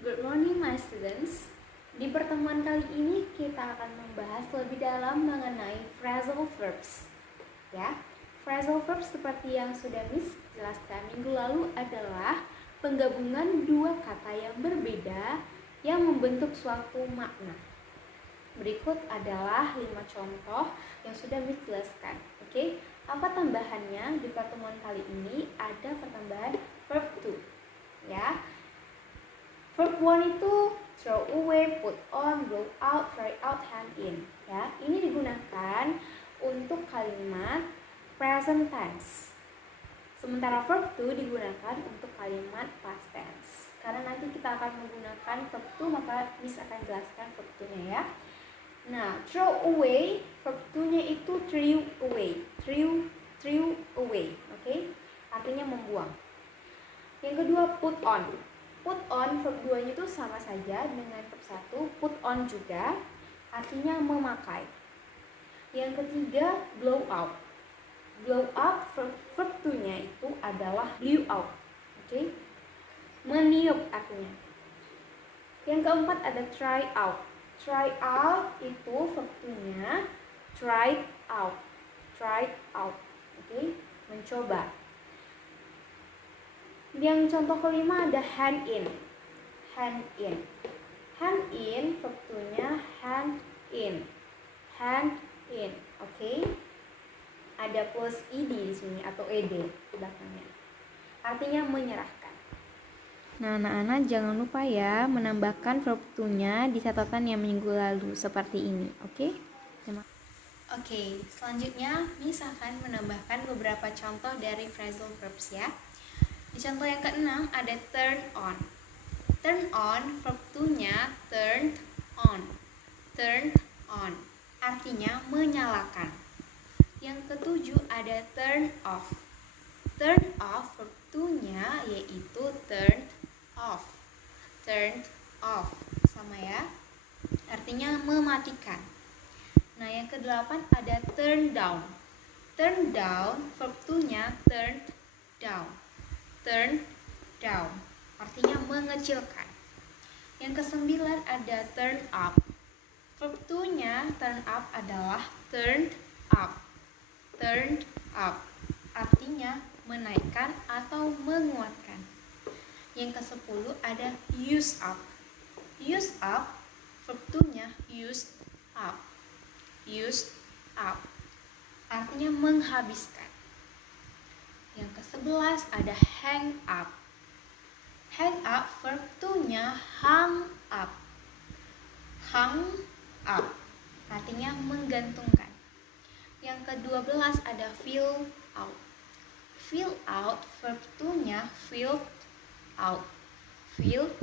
Good morning my students. Di pertemuan kali ini kita akan membahas lebih dalam mengenai phrasal verbs. Ya, phrasal verbs seperti yang sudah Miss jelaskan minggu lalu adalah penggabungan dua kata yang berbeda yang membentuk suatu makna. Berikut adalah 5 contoh yang sudah Miss jelaskan. Oke, apa tambahannya di pertemuan kali ini? Ada pertambahan verb to. Ya. Verb 1 itu throw away, put on, blow out, try out, hand in. Ya, ini digunakan untuk kalimat present tense. Sementara verb 2 digunakan untuk kalimat past tense. Karena nanti kita akan menggunakan verb 2, maka Miss akan jelaskan verb 2-nya ya. Nah, throw away, verb 2-nya itu threw away. Threw away, oke? Artinya membuang. Yang kedua, put on. Put on, verb 2-nya itu sama saja dengan verb 1, put on juga, artinya memakai. Yang ketiga, blow out. Blow out, verb 2-nya itu adalah blew out. Oke? Meniup artinya. Yang keempat ada try out. Try out itu verb 2-nya tried out. Tried out. Oke? Mencoba. Yang contoh kelima ada hand in. Hand in. Hand in, verb 2-nya hand in. Hand in. Oke? Ada plus ed di sini atau ed di belakangnya. Artinya menyerahkan. Nah, anak-anak jangan lupa ya menambahkan verb 2-nya di catatan yang minggu lalu seperti ini. Oke? Oke, selanjutnya Miss akan menambahkan beberapa contoh dari phrasal verbs ya. Di contoh yang ke-6 ada turn on. Turn on, verb 2-nya turned on. Turned on, artinya menyalakan. Yang ke-7 ada turn off. Turn off, verb 2-nya yaitu turned off. Turned off, sama ya. Artinya mematikan. Nah, yang ke-8 ada turn down. Turn down, verb 2-nya turned down. Turn down, artinya mengecilkan. Yang ke-9 ada turn up. Verb 2-nya turn up adalah turned up. Turned up, artinya menaikkan atau menguatkan. Yang ke-10 ada use up. Use up, verb 2-nya used up. Used up, artinya menghabiskan. Yang ke-11 ada hang up. Hang up, verb 2-nya hung up. Hung up, artinya menggantungkan. Yang ke-12 ada fill out. Fill out, verb 2-nya filled out. Filled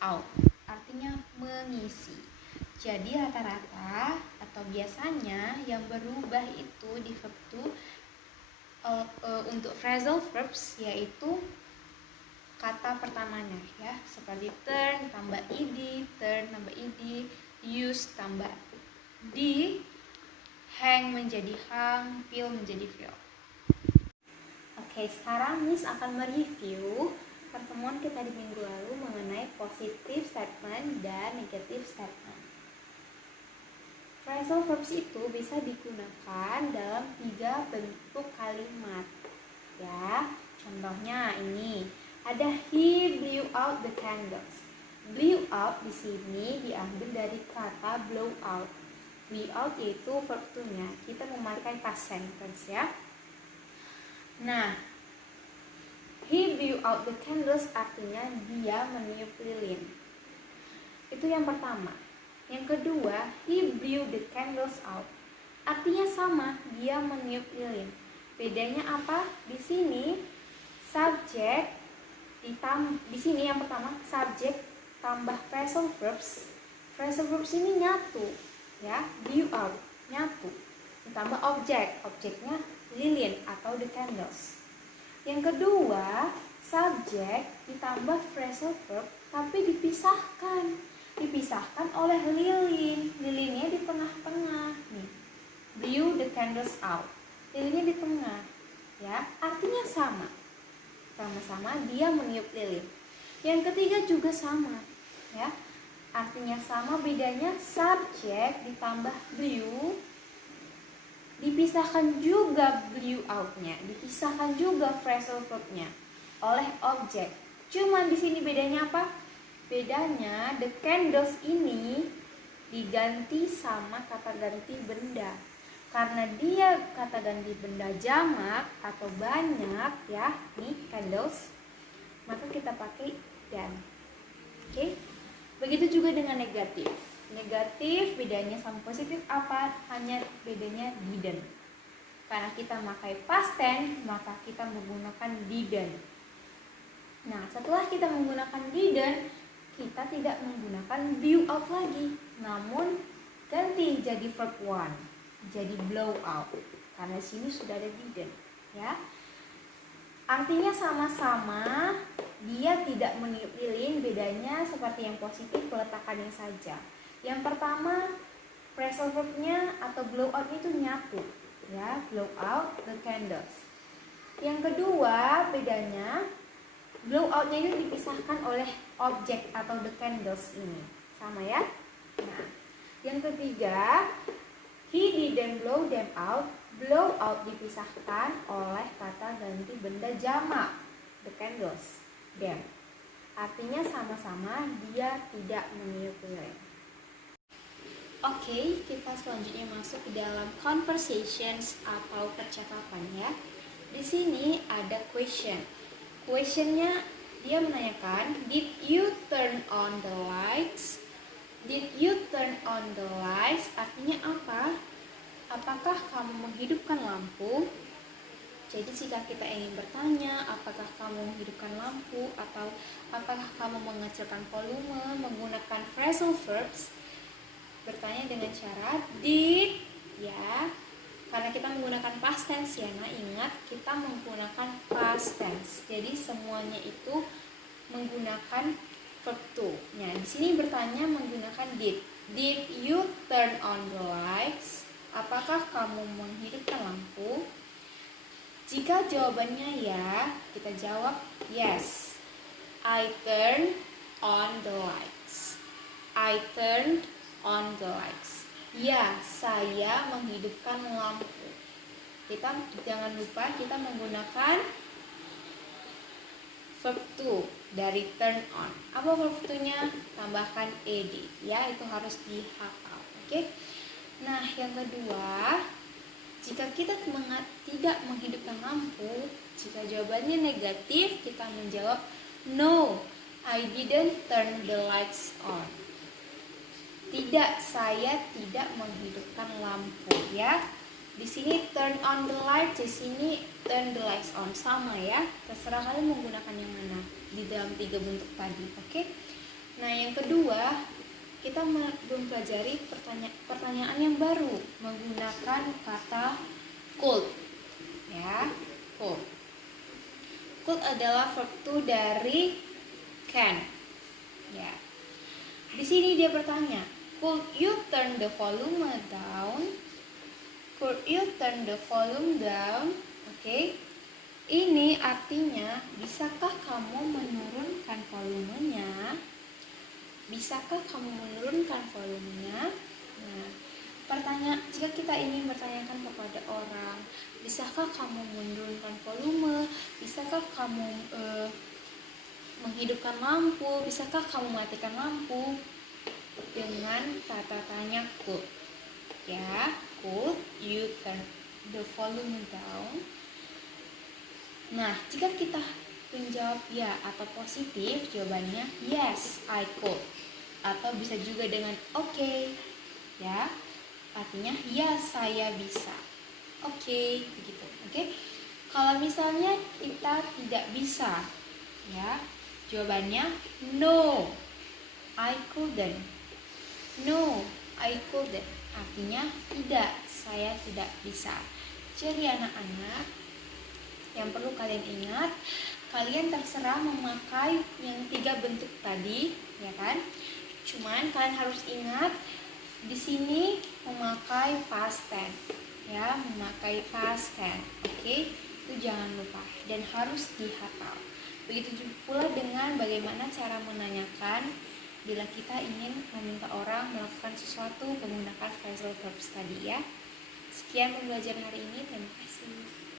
out, artinya mengisi. Jadi rata-rata atau biasanya yang berubah itu di verb 2 untuk phrasal verbs yaitu kata pertamanya ya, seperti turn tambah ed, turn tambah ed, use tambah d, hang menjadi hung, fill menjadi fill. Oke, sekarang Miss akan mereview pertemuan kita di minggu lalu mengenai positive statement dan negative statement. Phrasal verbs itu bisa digunakan dalam 3 bentuk kalimat. Ya, contohnya ini ada he blew out the candles. Blew out di sini diambil dari kata blow out. Blow out yaitu verb 2-nya. Kita memakai past sentence ya. Nah, he blew out the candles artinya dia meniup lilin. Itu yang pertama. Yang kedua, he blew the candles out. Artinya sama, dia meniup lilin. Bedanya apa? Di sini subjek di sini yang pertama subjek tambah phrasal verbs. Phrasal verbs ini nyatu, ya, blew out, nyatu. Ditambah objek, objeknya lilin atau the candles. Yang kedua, subjek ditambah phrasal verb tapi dipisahkan oleh lilin. Lilinnya di tengah-tengah nih. Blew the candles out. Lilinnya di tengah. Ya, artinya sama. Sama-sama dia meniup lilin. Yang ketiga juga sama. ya. Artinya sama, bedanya subjek ditambah blew, dipisahkan juga blew out-nya, dipisahkan juga phrasal verb-nya oleh objek. Cuman di sini bedanya apa? Bedanya the candles ini diganti sama kata ganti benda. Karena dia kata ganti benda jamak atau banyak ya, nih candles, maka kita pakai dan. Oke. Begitu juga dengan negatif. Negatif bedanya sama positif apa? Hanya bedanya didn't. Karena kita pakai past tense, maka kita menggunakan didn't. Nah, setelah kita menggunakan didn't, kita tidak menggunakan blew out lagi, namun ganti jadi verb one, jadi blow out. Karena sini sudah ada didn't, ya. Artinya sama-sama, dia tidak meniupilin, bedanya seperti yang positif peletakannya saja. Yang pertama, phrasal verb-nya atau blow out-nya itu nyatu, ya, blow out the candles. Yang kedua, bedanya blow out-nya itu dipisahkan oleh objek atau the candles ini. Sama ya? Nah, yang ketiga, he didn't blow them out. Blow out dipisahkan oleh kata ganti benda jamak, the candles, them. Artinya sama-sama, dia tidak meniupilin. Oke, kita selanjutnya masuk ke dalam conversations atau percakapan ya. Di sini ada question. Questionnya dia menanyakan, did you turn on the lights? Did you turn on the lights? Artinya apa? Apakah kamu menghidupkan lampu? Jadi jika kita ingin bertanya, apakah kamu menghidupkan lampu atau apakah kamu mengecilkan volume menggunakan phrasal verbs, bertanya dengan cara did, ya. Karena kita menggunakan past tense ya, nah ingat kita menggunakan past tense. Jadi semuanya itu menggunakan verb to. Nah, di sini bertanya menggunakan did. Did you turn on the lights? Apakah kamu menghidupkan lampu? Jika jawabannya ya, kita jawab yes. I turned on the lights. I turned on the lights. Ya, saya menghidupkan lampu. Kita jangan lupa kita menggunakan verb to dari turn on. Apa verb to-nya? Tambahkan ed. Ya, itu harus dihafal. Oke. Nah, yang kedua, jika kita tidak menghidupkan lampu, jika jawabannya negatif, kita menjawab no, I didn't turn the lights on. Tidak, saya tidak menghidupkan lampu, ya. Di sini turn on the lights, di sini turn the lights on, sama ya. Terserah kalian menggunakan yang mana di dalam 3 bentuk tadi, oke? Nah, yang kedua, kita belum pelajari pertanyaan yang baru menggunakan kata could, ya. Could. Could adalah verb to dari can, ya. Di sini dia bertanya, could you turn the volume down? Could you turn the volume down? Oke. Ini artinya, bisakah kamu menurunkan volumenya? Bisakah kamu menurunkan volumenya? Nah, jika kita ingin bertanyakan kepada orang, bisakah kamu menurunkan volume? Bisakah kamu menghidupkan lampu? Bisakah kamu matikan lampu? Dengan kata tanya could. Ya, could you turn the volume down? Nah, jika kita menjawab ya atau positif, jawabannya yes, I could. Atau bisa juga dengan okay, ya. Artinya ya, saya bisa. Oke, begitu. Oke. Kalau misalnya kita tidak bisa, ya, jawabannya no, I couldn't. No, I couldn't. Artinya tidak, saya tidak bisa. Jadi anak-anak, yang perlu kalian ingat, kalian terserah memakai yang 3 bentuk tadi, ya kan? Cuman kalian harus ingat di sini memakai past tense, ya, memakai past tense. Oke? Itu jangan lupa dan harus dihafal. Begitu pula dengan bagaimana cara menanyakan bila kita ingin meminta orang melakukan sesuatu menggunakan phrasal verbs tadi ya. Sekian pembelajaran hari ini, terima kasih.